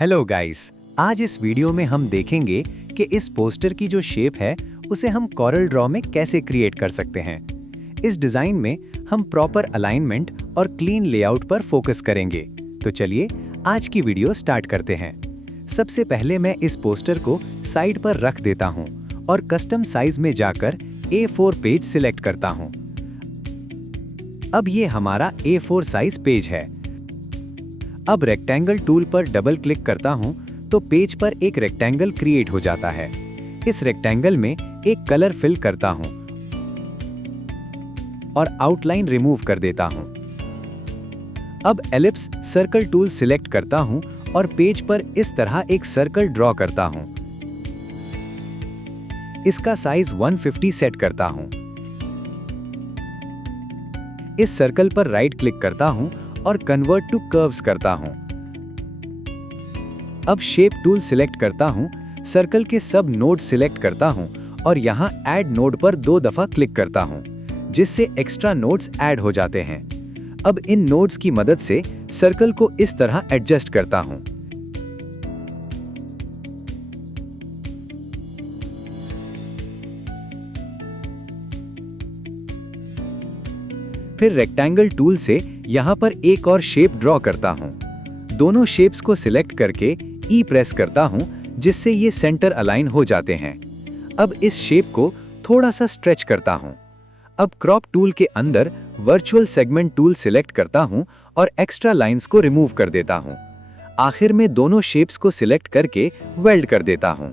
Hello guys, आज इस video में हम देखेंगे कि इस पोस्टर की जो शेप है उसे हम कॉरल ड्रॉ में कैसे क्रिएट कर सकते हैं। इस डिज़ाइन में हम प्रॉपर अलाइनमेंट और क्लीन लेआउट पर फोकस करेंगे। तो चलिए आज की वीडियो स्टार्ट करते हैं। सबसे पहले मैं इस पोस्टर को साइड पर रख देता हूं और कस्टम साइज में जाकर A4 पेज सिलेक्ट करता हूं। अब ये हमारा A4 साइज पेज है। अब रेक्टेंगल टूल पर डबल क्लिक करता हूं तो पेज पर एक रेक्टेंगल क्रिएट हो जाता है। इस रेक्टेंगल में एक कलर फिल करता हूं और आउटलाइन रिमूव कर देता हूं। अब एलिप्स सर्कल टूल सिलेक्ट करता हूं और पेज पर इस तरह एक सर्कल ड्रॉ करता हूं। इसका साइज 150 सेट करता हूं। इस सर्कल पर राइट क्लिक करता हूं और कन्वर्ट टू कर्व्स करता हूं। अब शेप टूल सिलेक्ट करता हूं, सर्कल के सब नोड सिलेक्ट करता हूं और यहां ऐड नोड पर 2 दफा क्लिक करता हूं, जिससे एक्स्ट्रा नोड्स ऐड हो जाते हैं। अब इन नोड्स की मदद से सर्कल को इस तरह एडजस्ट करता हूं। फिर रेक्टेंगल टूल से यहां पर एक और शेप ड्रॉ करता हूं। दोनों शेप्स को सिलेक्ट करके ई प्रेस करता हूं, जिससे ये सेंटर अलाइन हो जाते हैं। अब इस शेप को थोड़ा सा स्ट्रेच करता हूं। अब क्रॉप टूल के अंदर वर्चुअल सेगमेंट टूल सिलेक्ट करता हूं और एक्स्ट्रा लाइंस को रिमूव कर देता हूं। आखिर में दोनों शेप्स को सिलेक्ट करके वेल्ड कर देता हूं।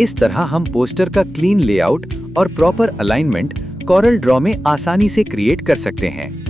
इस तरह हम पोस्टर का क्लीन लेआउट और प्रॉपर अलाइनमेंट कोरल ड्रॉ में आसानी से क्रिएट कर सकते हैं।